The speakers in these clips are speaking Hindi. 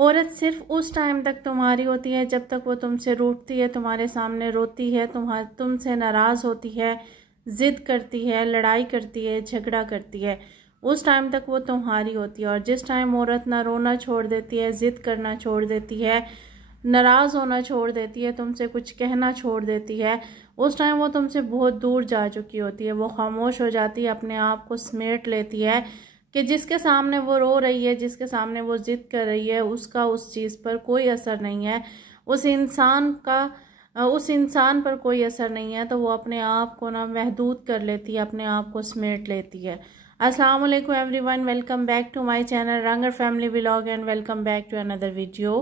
औरत सिर्फ उस टाइम तक तुम्हारी होती है जब तक वो तुमसे रूठती है, तुम्हारे सामने रोती है, तुमसे नाराज़ होती है, ज़िद करती है, लड़ाई करती है, झगड़ा करती है। उस टाइम तक वो तुम्हारी होती है। और जिस टाइम औरत ना रोना छोड़ देती है, ज़िद करना छोड़ देती है, नाराज़ होना छोड़ देती है, तुमसे कुछ कहना छोड़ देती है, उस टाइम वो तुमसे बहुत दूर जा चुकी होती है। वो खामोश हो जाती है, अपने आप को समेट लेती है कि जिसके सामने वो रो रही है, जिसके सामने वो ज़िद कर रही है, उसका उस चीज़ पर कोई असर नहीं है, उस इंसान पर कोई असर नहीं है। तो वो अपने आप को ना महदूद कर लेती है, अपने आप को समेट लेती है। अस्सलाम वालेकुम everyone, welcome back to my channel Rangar family vlog and welcome back to another video.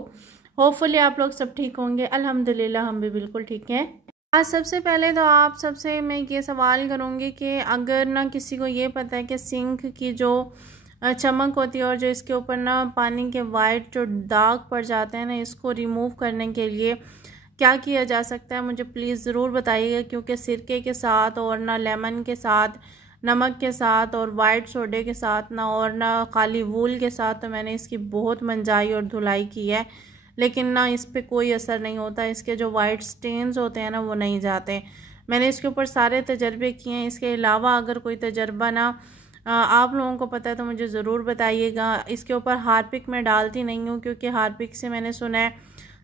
Hopefully आप लोग सब ठीक होंगे। अल्हम्दुलिल्लाह हम भी बिल्कुल ठीक हैं। आज सबसे पहले तो आप सबसे मैं ये सवाल करूँगी कि अगर ना किसी को ये पता है कि सिंक की जो चमक होती है और जो इसके ऊपर ना पानी के वाइट जो दाग पड़ जाते हैं ना, इसको रिमूव करने के लिए क्या किया जा सकता है, मुझे प्लीज़ ज़रूर बताइएगा। क्योंकि सिरके के साथ और ना लेमन के साथ, नमक के साथ और वाइट सोडे के साथ ना और ना खाली वूल के साथ तो मैंने इसकी बहुत मंजाई और धुलाई की है, लेकिन ना इस पे कोई असर नहीं होता। इसके जो वाइट स्टेन्स होते हैं ना वो नहीं जाते। मैंने इसके ऊपर सारे तजर्बे किए हैं। इसके अलावा अगर कोई तजर्बा ना आप लोगों को पता है तो मुझे ज़रूर बताइएगा। इसके ऊपर हार्पिक मैं डालती नहीं हूँ, क्योंकि हार्पिक से मैंने सुना है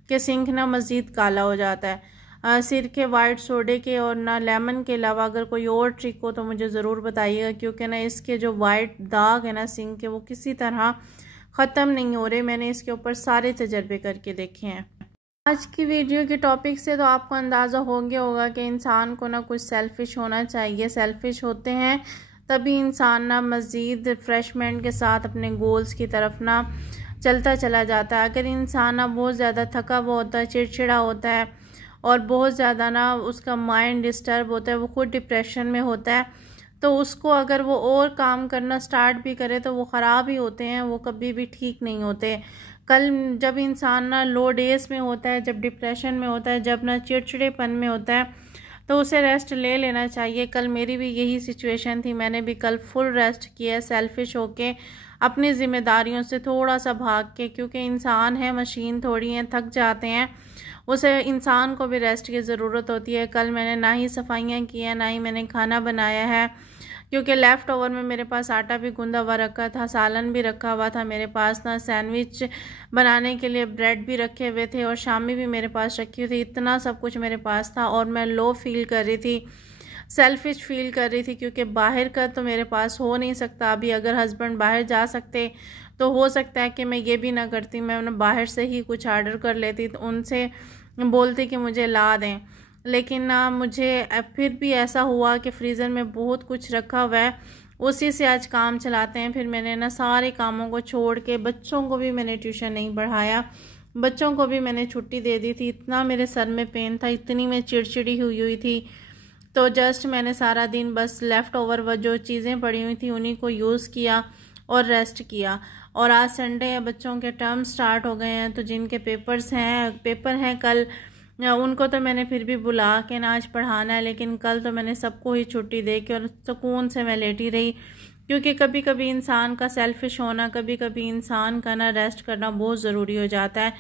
कि सिंक ना मज़ीद काला हो जाता है। सिरके, वाइट सोडे के और ना लेमन के अलावा अगर कोई और ट्रिक हो तो मुझे ज़रूर बताइएगा, क्योंकि ना इसके जो वाइट दाग है ना सिंक के, वो किसी तरह ख़त्म नहीं हो रहे। मैंने इसके ऊपर सारे तजर्बे करके देखे हैं। आज की वीडियो के टॉपिक से तो आपको अंदाज़ा हो गया होगा कि इंसान को ना कुछ सेल्फिश होना चाहिए। सेल्फिश होते हैं तभी इंसान ना मज़ीद रिफ्रेशमेंट के साथ अपने गोल्स की तरफ ना चलता चला जाता है। अगर इंसान ना बहुत ज़्यादा थका हुआ होता है, चिड़चिड़ा होता है और बहुत ज़्यादा ना उसका माइंड डिस्टर्ब होता है, वो खुद डिप्रेशन में होता है, तो उसको अगर वो और काम करना स्टार्ट भी करे तो वो ख़राब ही होते हैं, वो कभी भी ठीक नहीं होते। कल जब इंसान ना लो डेज में होता है, जब डिप्रेशन में होता है, जब ना चिड़चिड़ेपन में होता है, तो उसे रेस्ट ले लेना चाहिए। कल मेरी भी यही सिचुएशन थी। मैंने भी कल फुल रेस्ट किया, सेल्फिश होके अपनी ज़िम्मेदारियों से थोड़ा सा भाग के, क्योंकि इंसान है, मशीन थोड़ी है, थक जाते हैं, उसे इंसान को भी रेस्ट की ज़रूरत होती है। कल मैंने ना ही सफाइयाँ की हैं, ना ही मैंने खाना बनाया है, क्योंकि लेफ़्ट ओवर में मेरे पास आटा भी गूंदा हुआ रखा था, सालन भी रखा हुआ था मेरे पास ना, सैंडविच बनाने के लिए ब्रेड भी रखे हुए थे और शामी भी मेरे पास रखी हुई थी। इतना सब कुछ मेरे पास था और मैं लो फील कर रही थी, सेल्फिश फील कर रही थी, क्योंकि बाहर का तो मेरे पास हो नहीं सकता। अभी अगर हस्बैंड बाहर जा सकते तो हो सकता है कि मैं ये भी ना करती, मैं बाहर से ही कुछ ऑर्डर कर लेती, तो उनसे बोलती कि मुझे ला दें। लेकिन ना मुझे फिर भी ऐसा हुआ कि फ्रीज़र में बहुत कुछ रखा हुआ है, उसी से आज काम चलाते हैं। फिर मैंने ना सारे कामों को छोड़ के, बच्चों को भी मैंने ट्यूशन नहीं पढ़ाया, बच्चों को भी मैंने छुट्टी दे दी थी। इतना मेरे सर में पेन था, इतनी मैं चिड़चिड़ी हुई थी, तो जस्ट मैंने सारा दिन बस लेफ़्ट ओवर वो जो चीज़ें पड़ी हुई थी उन्हीं को यूज़ किया और रेस्ट किया। और आज संडे है, बच्चों के टर्म स्टार्ट हो गए हैं, तो जिनके पेपर हैं कल, उनको तो मैंने फिर भी बुला के ना आज पढ़ाना है, लेकिन कल तो मैंने सबको ही छुट्टी दे के और सुकून से मैं लेटी रही। क्योंकि कभी कभी इंसान का सेल्फिश होना, कभी कभी इंसान का ना रेस्ट करना बहुत ज़रूरी हो जाता है,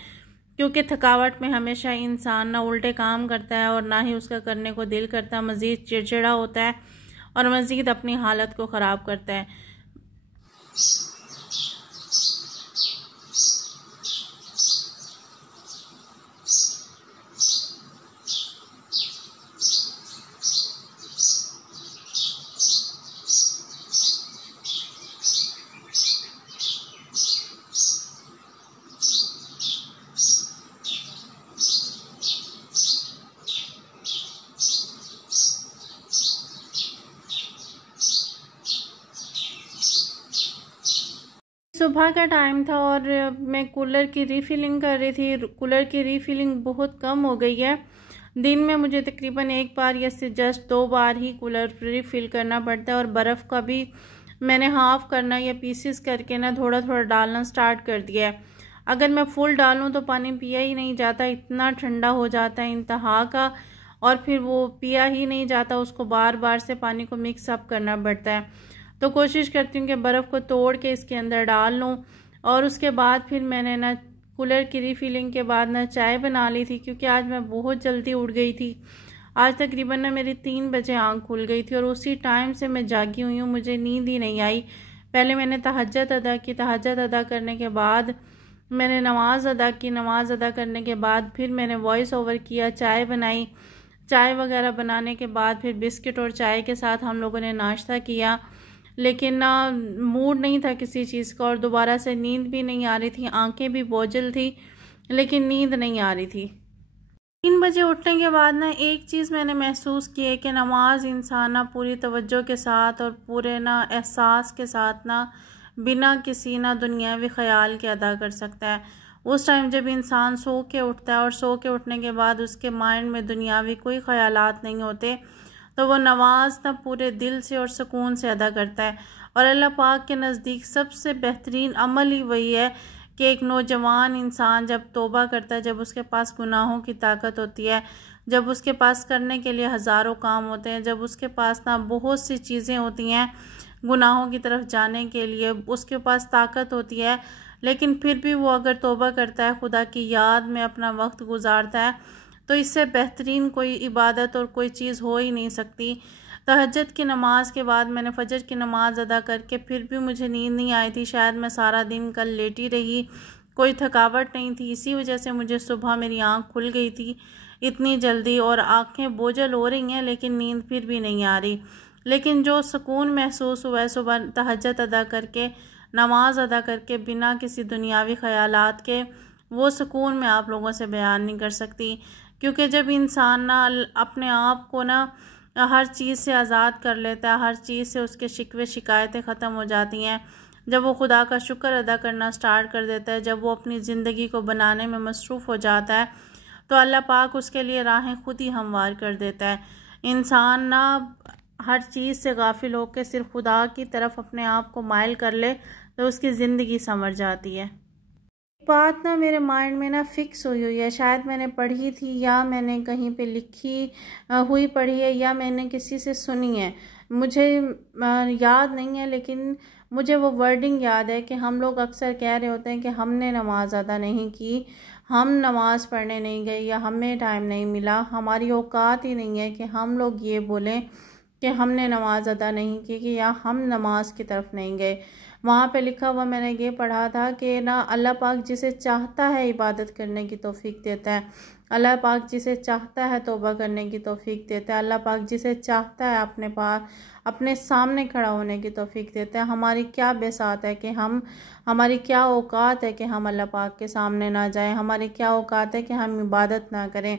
क्योंकि थकावट में हमेशा इंसान ना उल्टे काम करता है और ना ही उसका करने को दिल करता है, मज़ीद चिड़चिड़ा होता है और मज़ीद अपनी हालत को ख़राब करता है। सुबह का टाइम था और मैं कूलर की रीफिलिंग कर रही थी। कूलर की रीफिलिंग बहुत कम हो गई है। दिन में मुझे तकरीबन एक बार या से जस्ट 2 बार ही कूलर रीफिल करना पड़ता है। और बर्फ़ का भी मैंने हाफ़ करना या पीसेस करके ना थोड़ा थोड़ा डालना स्टार्ट कर दिया है। अगर मैं फुल डालूँ तो पानी पिया ही नहीं जाता, इतना ठंडा हो जाता है इंतहा का, और फिर वो पिया ही नहीं जाता, उसको बार बार से पानी को मिक्स अप करना पड़ता है। तो कोशिश करती हूँ कि बर्फ़ को तोड़ के इसके अंदर डाल लूँ और उसके बाद फिर मैंने ना कूलर की रीफिलिंग के बाद ना चाय बना ली थी, क्योंकि आज मैं बहुत जल्दी उठ गई थी। आज तकरीबन ना मेरी 3 बजे आँख खुल गई थी और उसी टाइम से मैं जागी हुई हूँ, मुझे नींद ही नहीं आई। पहले मैंने तहज्जुद अदा की, तहज्जुद अदा करने के बाद मैंने नमाज़ अदा की, नमाज़ अदा करने के बाद फिर मैंने वॉइस ओवर किया, चाय बनाई। चाय वगैरह बनाने के बाद फिर बिस्किट और चाय के साथ हम लोगों ने नाश्ता किया, लेकिन ना मूड नहीं था किसी चीज़ का और दोबारा से नींद भी नहीं आ रही थी, आंखें भी बोझल थी लेकिन नींद नहीं आ रही थी। 3 बजे उठने के बाद ना एक चीज़ मैंने महसूस की है कि नमाज इंसान ना पूरी तवज्जो के साथ और पूरे ना एहसास के साथ ना बिना किसी ना दुनियावी ख्याल के अदा कर सकता है। उस टाइम जब इंसान सो के उठता है और सो के उठने के बाद उसके माइंड में दुनियावी कोई ख्यालात नहीं होते, तो वो नमाज ना पूरे दिल से और सुकून से अदा करता है। और अल्लाह पाक के नज़दीक सबसे बेहतरीन अमल ही वही है कि एक नौजवान इंसान जब तौबा करता है, जब उसके पास गुनाहों की ताकत होती है, जब उसके पास करने के लिए हज़ारों काम होते हैं, जब उसके पास ना बहुत सी चीज़ें होती हैं गुनाहों की तरफ जाने के लिए, उसके पास ताकत होती है, लेकिन फिर भी वो अगर तौबा करता है, खुदा की याद में अपना वक्त गुजारता है, तो इससे बेहतरीन कोई इबादत और कोई चीज़ हो ही नहीं सकती। तहज्जुद की नमाज के बाद मैंने फजर की नमाज़ अदा करके फिर भी मुझे नींद नहीं आई थी। शायद मैं सारा दिन कल लेटी रही, कोई थकावट नहीं थी, इसी वजह से मुझे सुबह मेरी आँख खुल गई थी इतनी जल्दी और आँखें बोझल हो रही हैं, लेकिन नींद फिर भी नहीं आ रही। लेकिन जो सुकून महसूस हुआ है सुबह तहज्जुद अदा करके, नमाज अदा करके, बिना किसी दुनियावी ख्यालात के, वो सुकून मैं आप लोगों से बयान नहीं कर सकती। क्योंकि जब इंसान ना अपने आप को ना हर चीज़ से आज़ाद कर लेता है, हर चीज़ से उसके शिकवे शिकायतें ख़त्म हो जाती हैं, जब वो खुदा का शुक्र अदा करना स्टार्ट कर देता है, जब वो अपनी ज़िंदगी को बनाने में मसरूफ़ हो जाता है, तो अल्लाह पाक उसके लिए राहें खुद ही हमवार कर देता है। इंसान ना हर चीज़ से गाफिल होकर सिर्फ खुदा की तरफ अपने आप को माइल कर ले तो उसकी ज़िंदगी संवर जाती है। बात ना मेरे माइंड में ना फिक्स हुई हुई है, शायद मैंने पढ़ी थी या मैंने कहीं पे लिखी हुई पढ़ी है या मैंने किसी से सुनी है, मुझे याद नहीं है, लेकिन मुझे वो वर्डिंग याद है कि हम लोग अक्सर कह रहे होते हैं कि हमने नमाज अदा नहीं की, हम नमाज़ पढ़ने नहीं गए या हमें टाइम नहीं मिला, हमारी औकात ही नहीं है कि हम लोग ये बोलें कि हमने नमाज अदा नहीं की कि या हम नमाज की तरफ नहीं गए। वहाँ पे लिखा हुआ मैंने ये पढ़ा था कि ना अल्लाह पाक जिसे चाहता है इबादत करने की तौफीक देता है, अल्लाह पाक जिसे चाहता है तौबा करने की तौफीक देता है, अल्लाह पाक जिसे चाहता है अपने पास अपने सामने खड़ा होने की तौफीक देता है। हमारी क्या बेसात है कि हमारी क्या औकात है कि हम अल्लाह पाक के सामने ना जाएं, हमारी क्या औकात है कि हम इबादत ना करें।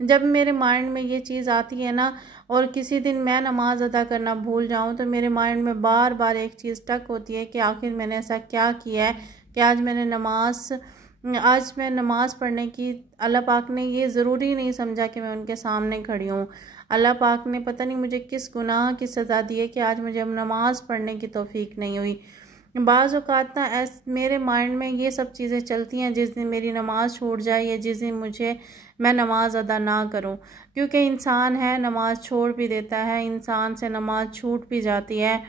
जब मेरे माइंड में ये चीज़ आती है ना और किसी दिन मैं नमाज़ अदा करना भूल जाऊं, तो मेरे माइंड में बार बार एक चीज़ टक होती है कि आखिर मैंने ऐसा क्या किया है कि आज मैं नमाज़ पढ़ने की, अल्लाह पाक ने ये ज़रूरी नहीं समझा कि मैं उनके सामने खड़ी हूँ। अल्लाह पाक ने पता नहीं मुझे किस गुनाह की सज़ा दी है कि आज मुझे नमाज़ पढ़ने की तौफीक नहीं हुई। बाज़ औक़ात ना मेरे माइंड में ये सब चीज़ें चलती हैं जिस दिन मेरी नमाज़ छूट जाए या जिस दिन मैं नमाज़ अदा ना करूं, क्योंकि इंसान है नमाज़ छोड़ भी देता है, इंसान से नमाज़ छूट भी जाती है,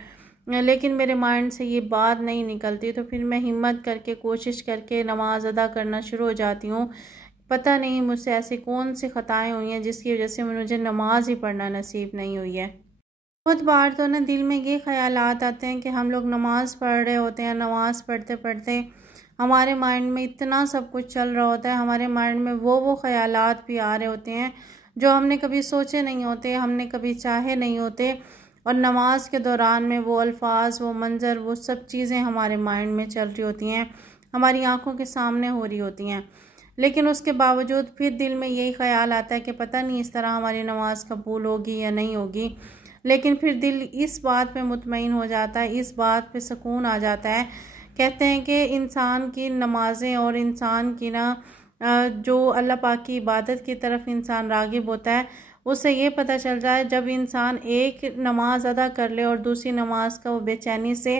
लेकिन मेरे माइंड से ये बात नहीं निकलती, तो फिर मैं हिम्मत करके कोशिश करके नमाज़ अदा करना शुरू हो जाती हूँ। पता नहीं मुझसे ऐसी कौन सी ख़ताएँ हुई हैं जिसकी वजह से मुझे नमाज ही पढ़ना नसीब नहीं हुई है। बहुत बार तो ना दिल में ये ख्यालात आते हैं कि हम लोग नमाज़ पढ़ रहे होते हैं, नमाज़ पढ़ते पढ़ते हमारे माइंड में इतना सब कुछ चल रहा होता है, हमारे माइंड में वो ख्यालात भी आ रहे होते हैं जो हमने कभी सोचे नहीं होते, हमने कभी चाहे नहीं होते, और नमाज के दौरान में वो अल्फाज, वो मंज़र, वो सब चीज़ें हमारे माइंड में चल रही होती हैं, हमारी आंखों के सामने हो रही होती हैं, लेकिन उसके बावजूद फिर दिल में यही ख्याल आता है कि पता नहीं इस तरह हमारी नमाज कबूल होगी या नहीं होगी। लेकिन फिर दिल इस बात पे मुतमईन हो जाता है, इस बात पे सुकून आ जाता है। कहते हैं कि इंसान की नमाज़ें और इंसान की ना जो अल्लाह पाक की इबादत की तरफ इंसान रागिब होता है, उससे ये पता चल रहा है जब इंसान एक नमाज अदा कर ले और दूसरी नमाज का वो बेचैनी से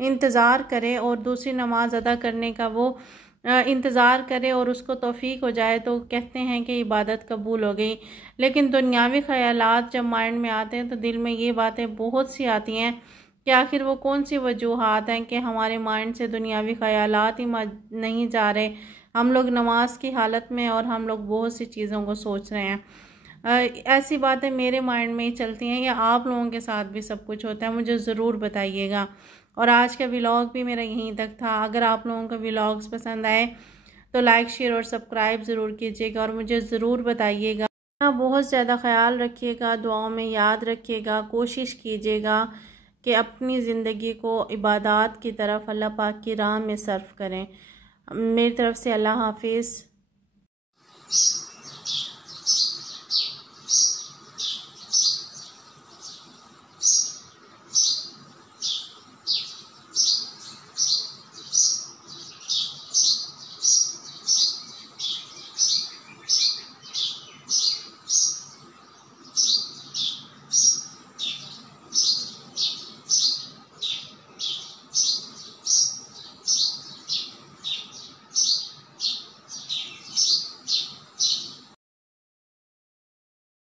इंतज़ार करे और दूसरी नमाज अदा करने का वो इंतज़ार करे और उसको तौफीक हो जाए, तो कहते हैं कि इबादत कबूल हो गई। लेकिन दुनियावी ख्यालात जब माइंड में आते हैं तो दिल में ये बातें बहुत सी आती हैं कि आखिर वो कौन सी वजूहात हैं कि हमारे माइंड से दुनियावी ख्यालात ही नहीं जा रहे, हम लोग नमाज की हालत में और हम लोग बहुत सी चीज़ों को सोच रहे हैं। ऐसी बातें मेरे माइंड में ही चलती हैं या आप लोगों के साथ भी सब कुछ होता है, मुझे ज़रूर बताइएगा। और आज का व्लॉग भी मेरा यहीं तक था। अगर आप लोगों को व्लॉग्स पसंद आए तो लाइक शेयर और सब्सक्राइब ज़रूर कीजिएगा और मुझे ज़रूर बताइएगा। बहुत ज़्यादा ख्याल रखिएगा, दुआओं में याद रखिएगा, कोशिश कीजिएगा कि अपनी ज़िंदगी को इबादत की तरफ अल्लाह पाक की राह में सर्फ करें। मेरी तरफ से अल्लाह हाफिज़।